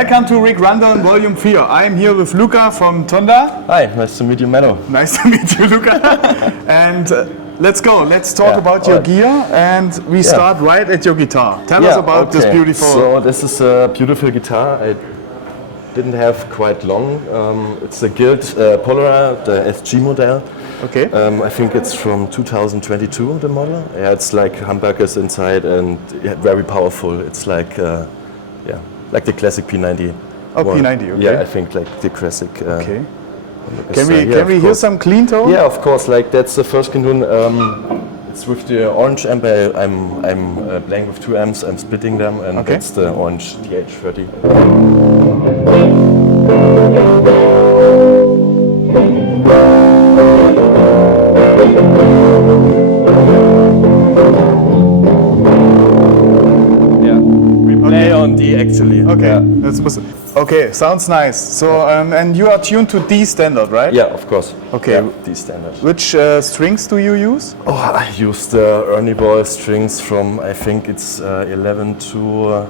Welcome to Ric Rundown Volume 4. I am here with Luca from Tonda. Hi, nice to meet you, Menno. Nice to meet you, Luca. And let's go. Let's talk about your gear, and we start right at your guitar. Tell us about this beautiful... So this is a beautiful guitar. I didn't have quite long. It's a Guild Polara, the SG model. Okay. I think it's from 2022, the model. Yeah, it's like humbuckers inside and very powerful. It's like, like the classic P90. Oh, P90, okay. Yeah, I think like the classic. Okay. Can we hear some clean tone? Yeah, of course. Like that's the first clean tone. It's with the orange amp. I'm playing with 2 amps. I'm splitting them, and that's the orange DH30. On D actually. Okay, okay, sounds nice. So and you are tuned to D standard, right? Yeah, of course. Okay, yeah, D standard. Which strings do you use? Oh, I use the Ernie Ball strings from I think it's 11 to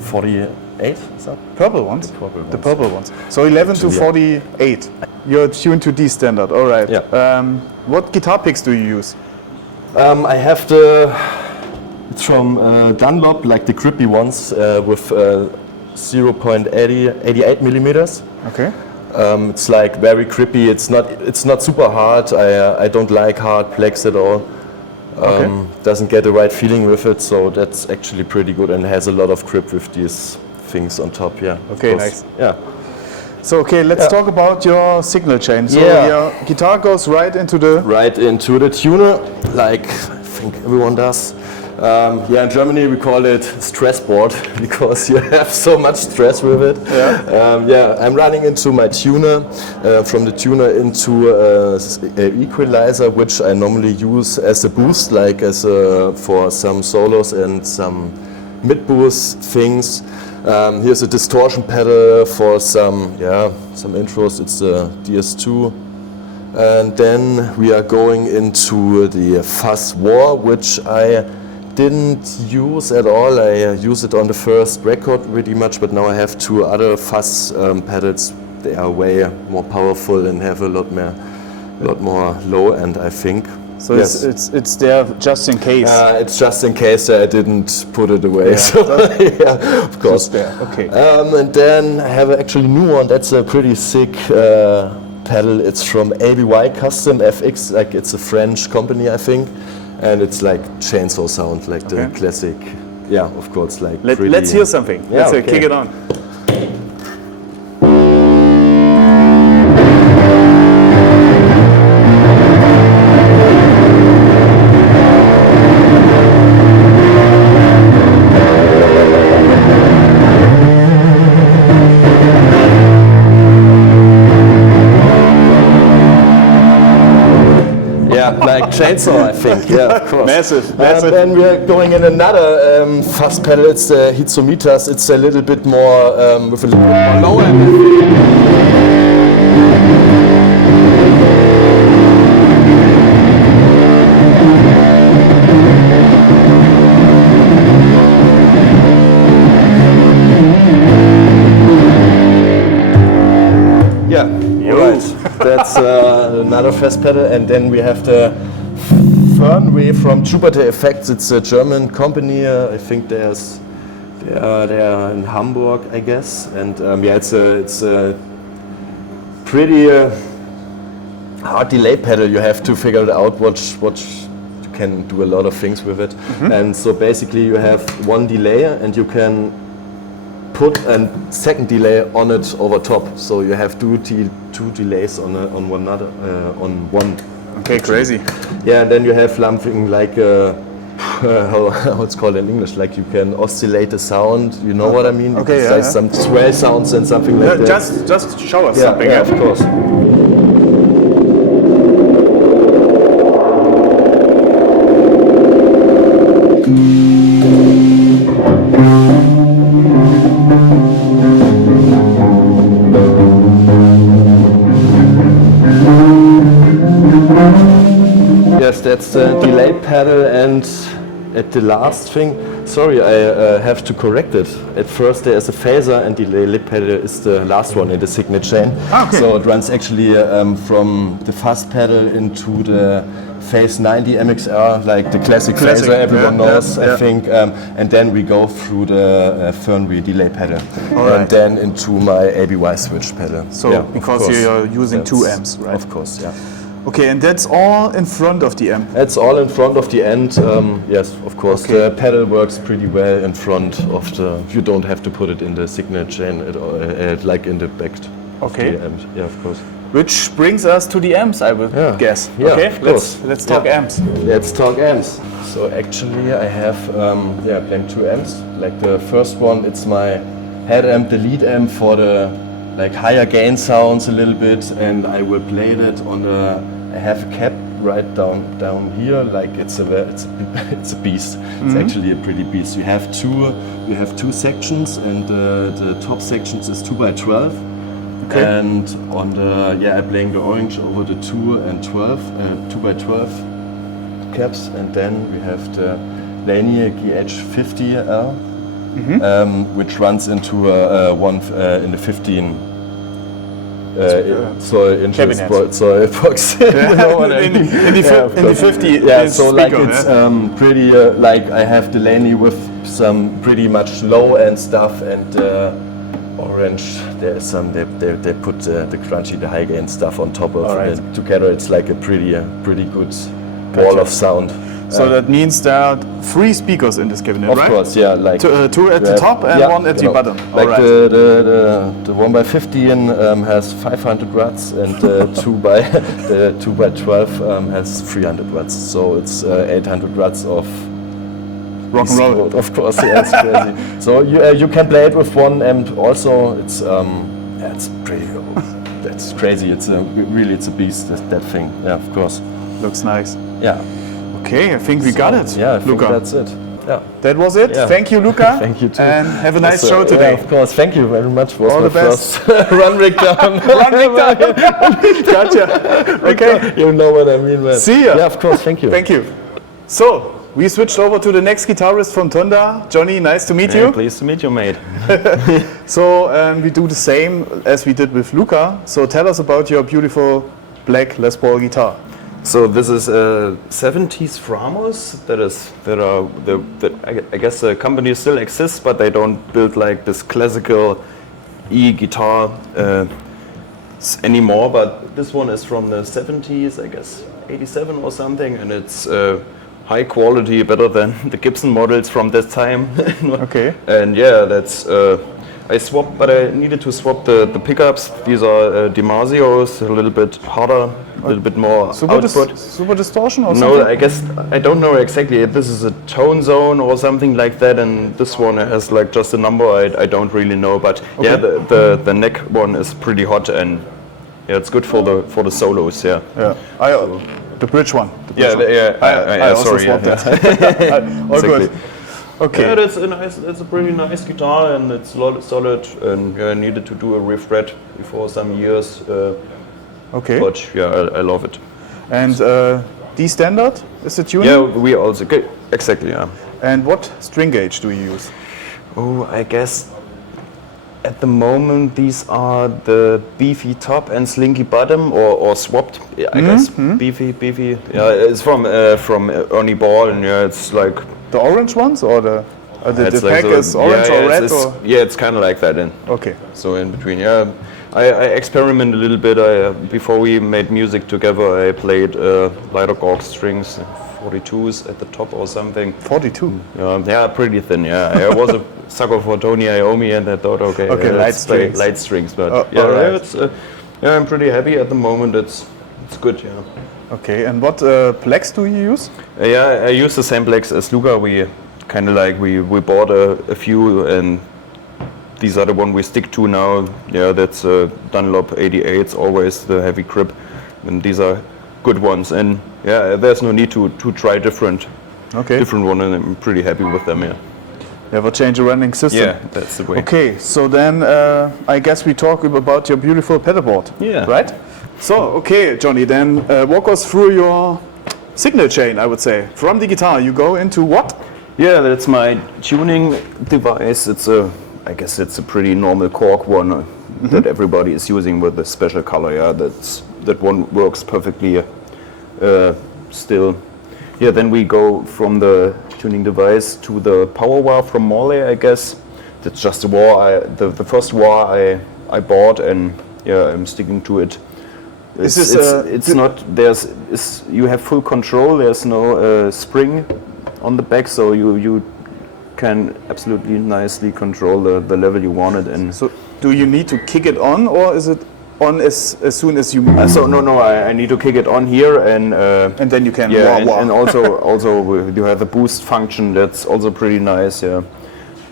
48. So purple ones. The purple ones. So 11 to 48. You're tuned to D standard. All right. Yeah. What guitar picks do you use? I have It's from Dunlop, like the grippy ones with 0.88 millimeters. Okay. It's like very grippy. It's not super hard. I don't like hard plex at all. Doesn't get the right feeling with it, so that's actually pretty good and has a lot of grip with these things on top. Yeah. Okay, nice. Yeah. So let's talk about your signal chain. So your guitar goes right into the tuner, like I think everyone does. In Germany we call it stress board because you have so much stress with it. I'm running into my tuner, from the tuner into an equalizer, which I normally use as a boost, like for some solos and some mid-boost things. Here's a distortion pedal for some intros. It's the DS2. And then we are going into the fuzz war, which I didn't use at all. I used it on the first record pretty much, but now I have 2 other fuzz pedals. They are way more powerful and have a lot more low end, I think. So it's there just in case. It's just in case I didn't put it away. Yeah, so of course. Okay. And then I have actually a new one. That's a pretty sick pedal. It's from ABY Custom FX. Like it's a French company, I think. And it's like chainsaw sound, like the classic. Yeah, of course. Like let's hear something. Let's kick it on. Like chainsaw, I think. Yeah, of course. Massive. Then we are going in another fuzz pedal. It's the Hitsumitas. It's a little bit more with a little bit more low end. That's another fuzz pedal, and then we have the Fernweh from Jupiter Effects. It's a German company. I think they are in Hamburg, I guess. And it's a pretty hard delay pedal. You have to figure out what you can do a lot of things with it. And so basically you have one delay, and you can put a second delay on it over top. So you have two delays on one another on one. Okay, crazy. Yeah, and then you have something like how it's called in English. Like you can oscillate the sound. You know what I mean? Okay, some swell sounds and something like that. Just show us something. Yeah, of course. Yes, that's the delay pedal, and at the last thing, sorry, I have to correct it. At first there is a phaser and the lip pedal is the last one in the signet chain. Okay. So it runs actually from the fast pedal into the Phase 90 MXR, like the classic phaser everyone knows, I think. And then we go through the Fernweh delay pedal. And then into my ABY switch pedal. So because you're using 2 amps, right? Of course, yeah. Okay, and that's all in front of the amp? It's all in front of the end, yes, of course. Okay. The pedal works pretty well in front of the, you don't have to put it in the signet chain, like in the back of the amp. Yeah, of course. Which brings us to the amps, I would guess. Yeah, okay, of course. Let's talk amps. Let's talk amps. So actually I have playing 2 amps. Like the first one, it's my head amp, the lead amp for the like higher gain sounds a little bit, and I will play that on I have a cap right down here, like it's a beast. It's actually a pretty beast. You have two sections, and the top sections is 2x12. Okay. And on the I'm playing the orange over the 2 and 12, 2x12 caps, and then we have the Laney GH50L, which runs into one in the 15. So it works. You know what I mean? In the 50. Yeah, so speaker, like it's pretty like I have the Laney with some pretty much low end stuff, and orange there's some they put the crunchy, the high gain stuff on top of it. Together it's like a pretty good wall of sound. So that means there are 3 speakers in this cabinet, right? Of course, yeah. Like 2 at the top and 1 at the bottom. Like the 1x15 has 500 watts, and the 2x12 has 300 watts. So it's 800 watts of rock and roll. Of course, yeah, it's crazy. So you can play it with 1 amp. Also, it's pretty. That's crazy. It's it's a beast. That thing. Yeah, of course. Looks nice. Yeah. Okay, I think we got it. Yeah, I think Luca. that's it. Yeah. That was it. Yeah. Thank you, Luca. Thank you too. And have a nice show today. Yeah, of course. Thank you very much. All the best. Run Ric down. Run Ric down. Gotcha. Okay. You know what I mean, man. See ya. Yeah, of course. Thank you. Thank you. So, we switched over to the next guitarist from Tonda. Johnny, nice to meet you. Pleased to meet you, mate. So, we do the same as we did with Luca. So, tell us about your beautiful black Les Paul guitar. So this is a 70s Framos. I guess the company still exists, but they don't build like this classical guitar anymore. But this one is from the 70s, I guess 87 or something, and it's high quality, better than the Gibson models from that time. Okay. And yeah, that's I swapped, but I needed to swap the pickups. These are DiMarzios, a little bit harder, a little bit more output. Super distortion or something? No, I guess, I don't know exactly. This is a tone zone or something like that, and this one has like just a number I don't really know. But yeah, the neck one is pretty hot, and yeah, it's good for the solos. Yeah. Yeah. The bridge one. I also sorry. swapped that. All good. Okay. Yeah, it's a pretty nice guitar, and it's solid, and I needed to do a refret before some years. Okay. But yeah, I love it. And D standard is the tuning? Yeah, we also exactly. Yeah. And what string gauge do you use? Oh, I guess at the moment these are the beefy top and slinky bottom, or swapped. Yeah, I guess beefy. Yeah, it's from Ernie Ball, and yeah, it's like the orange ones, or the like pack is orange or red? It's kind of like that. Okay. So in between, yeah. I experiment a little bit. Before we made music together, I played lighter Gorg strings, 42s at the top or something. 42? Yeah, pretty thin, yeah. I was a sucker for Tony Iommi, and I thought, okay, let's play light strings. But I'm pretty happy at the moment. It's good, yeah. Okay, and what plex do you use? I use the same plex as Luca. We kind of like, we bought a few, and these are the one we stick to now. Yeah, that's Dunlop 88s, always the heavy grip, and these are good ones. And yeah, there's no need to try different one, and I'm pretty happy with them. Yeah. Never change a running system. Yeah, that's the way. Okay, so then I guess we talk about your beautiful pedalboard. Yeah. Right. So okay, Johnny, then walk us through your signal chain, I would say. From the guitar, you go into what? Yeah, that's my tuning device. I guess it's a pretty normal cork one that everybody is using with a special color. Yeah, that one works perfectly still. Yeah, then we go from the tuning device to the power wah from Morley, I guess. That's just a wah, the first wah I bought, and yeah, I'm sticking to it. You have full control. There's no spring on the back, so you can absolutely nicely control the level you want it. And so, do you need to kick it on, or is it on as soon as you? I need to kick it on here, and then you can. Yeah, and also you have the boost function. That's also pretty nice. Yeah.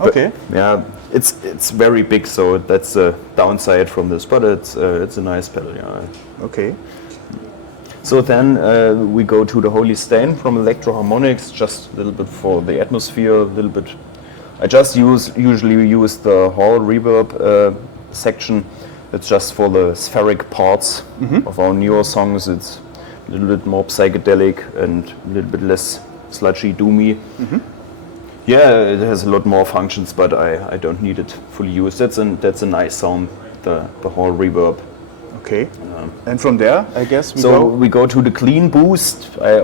Okay. But, yeah, it's very big, so that's a downside from this, but it's a nice pedal. Yeah. Okay. So then we go to the Holy Stain from Electro Harmonics, just a little bit for the atmosphere, a little bit. I just usually use the hall reverb section. It's just for the spheric parts of our newer songs. It's a little bit more psychedelic and a little bit less sludgy, doomy. Yeah, it has a lot more functions, but I don't need it fully used. That's a nice sound, the hall reverb. Okay. And from there, I guess we go to the clean boost. I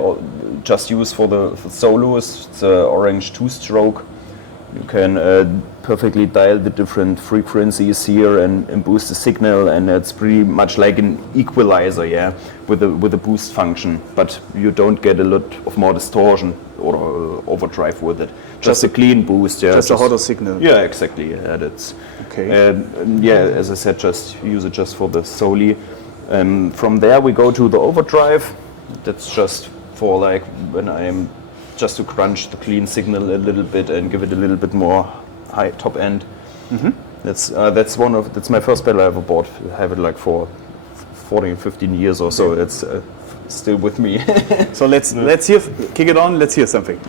just use for the solos. It's an orange 2-stroke. You can perfectly dial the different frequencies here and boost the signal, and it's pretty much like an equalizer, yeah, with a boost function. But you don't get a lot of more distortion or overdrive with it. Just a clean boost, yeah. Just a hotter signal. Yeah, exactly. Yeah, that's okay. And yeah, as I said, just use it just for the soli. From there we go to the overdrive. That's just for like when I'm just to crunch the clean signal a little bit and give it a little bit more high top end. That's my first pedal I ever bought. I have it like for 14, 15 years or so. It's still with me. So let's hear, kick it on. Let's hear something.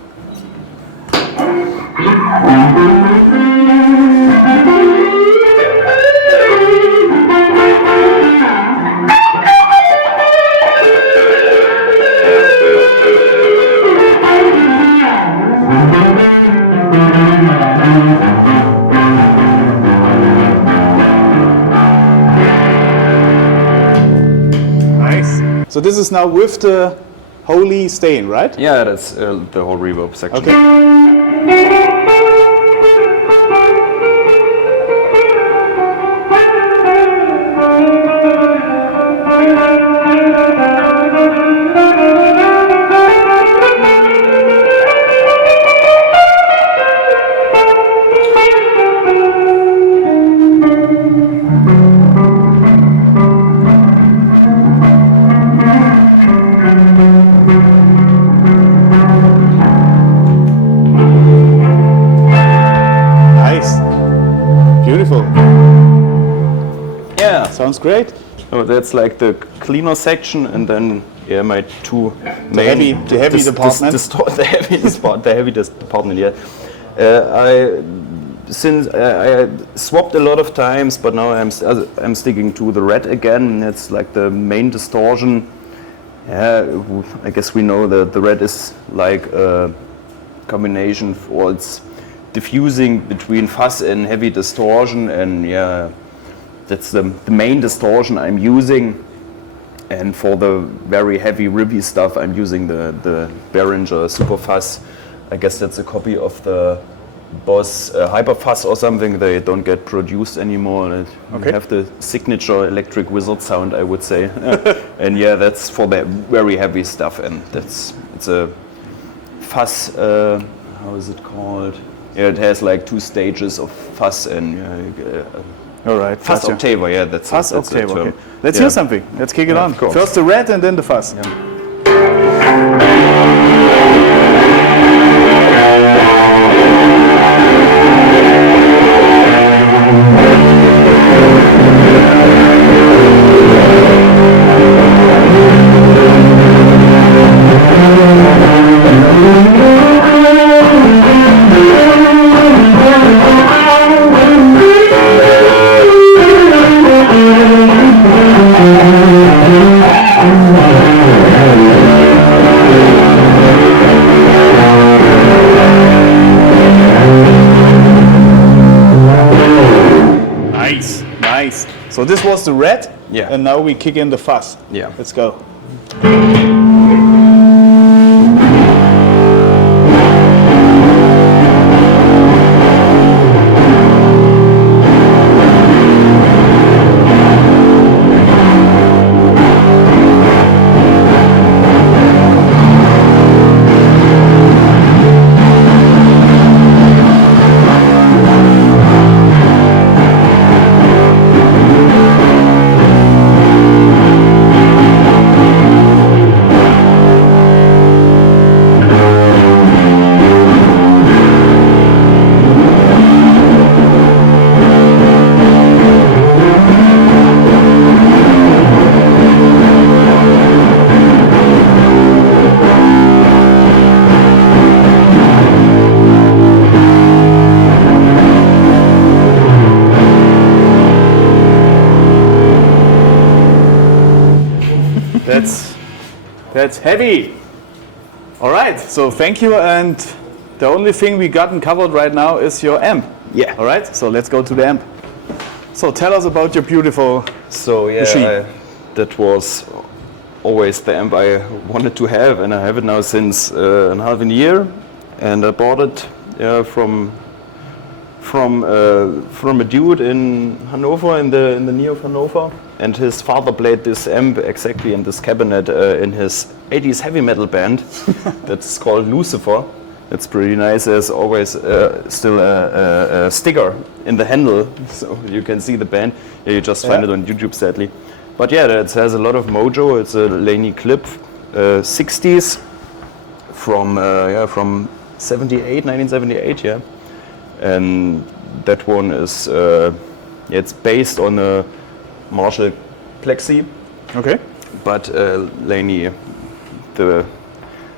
So this is now with the Holy Stain, right? Yeah, that's the whole reverb section. Okay. Sounds great. So that's like the cleaner section, and then yeah, my two the heavy department. The heavy department. Yeah, I swapped a lot of times, but now I'm sticking to the red again. It's like the main distortion. Yeah, I guess we know that the red is like a combination, or it's diffusing between fuzz and heavy distortion, and yeah. That's the main distortion I'm using, and for the very heavy rippy stuff I'm using the Behringer Super Fuzz. I guess that's a copy of the Boss Hyper Fuzz or something. They don't get produced anymore. Okay. Have the signature Electric Wizard sound, I would say. And yeah, that's for the very heavy stuff, and it's a fuzz. How is it called? Yeah, it has like 2 stages of fuzz and. All right. Fuzz octave, yeah, that's fuzz octave. Okay. Let's hear something. Let's kick it on. First the red and then the fuzz. Yeah. So this was the red, Yeah. and now we kick in the fuzz. Yeah. Let's go. That's heavy. All right, so thank you, and the only thing we gotten covered right now is your amp. Yeah. All right, so let's go to the amp. So tell us about your beautiful So yeah, machine. that was always the amp I wanted to have, and I have it now since half a year. And I bought it from a dude in Hanover, in the near of Hanover, and his father played this amp exactly in this cabinet in his 80s heavy metal band that's called Lucifer. It's pretty nice. There's always still a sticker in the handle, so you can see the band. Yeah, you just find it on YouTube, sadly. But yeah, it has a lot of mojo. It's a Laney clip, 60s from 1978, yeah. And that one is it's based on a Marshall Plexi. Okay. But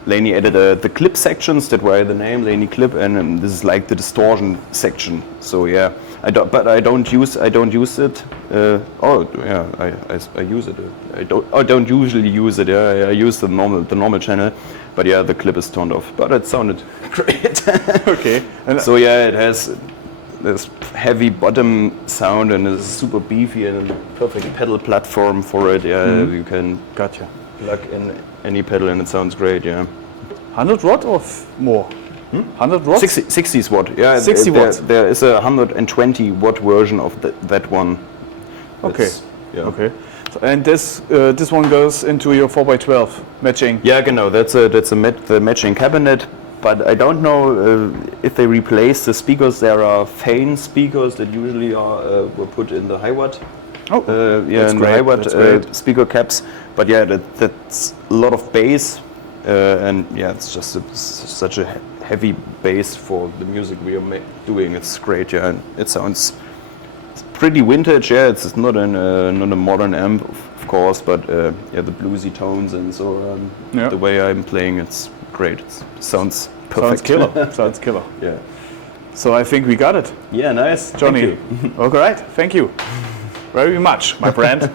Laney added the clip sections, that why the name Laney clip, and this is like the distortion section. So yeah, I don't use it. I use it. I don't usually use it. Yeah, I use the normal channel, but yeah, the clip is turned off. But it sounded great. Okay. And So yeah, it has this heavy bottom sound and it's super beefy and a perfect pedal platform for it. Yeah, you can gotcha. plug in any pedal and it sounds great. Yeah, 100 watt or more? 100 watts? 60 watt. Yeah, 60 watts. There is a 120 watt version of that one. Okay. That's- Yeah. Okay. So, and this one goes into your 4x12 matching. Yeah, genau. That's the matching cabinet. But I don't know if they replace the speakers. There are Fane speakers that usually were put in the high watt. Oh, Yeah, that's in great. the high watt That's great. speaker caps. But yeah, that's a lot of bass, and yeah, it's just such a heavy bass for the music we are doing. It's great, yeah, and it sounds pretty vintage. Yeah, it's not a modern amp, of course, but yeah, the bluesy tones and so Yeah. the way I'm playing, it's great. It sounds perfect. Sounds killer. Sounds killer. Yeah. So I think we got it. Yeah, nice. Johnny. Thank you. All right. Thank you very much, my friend.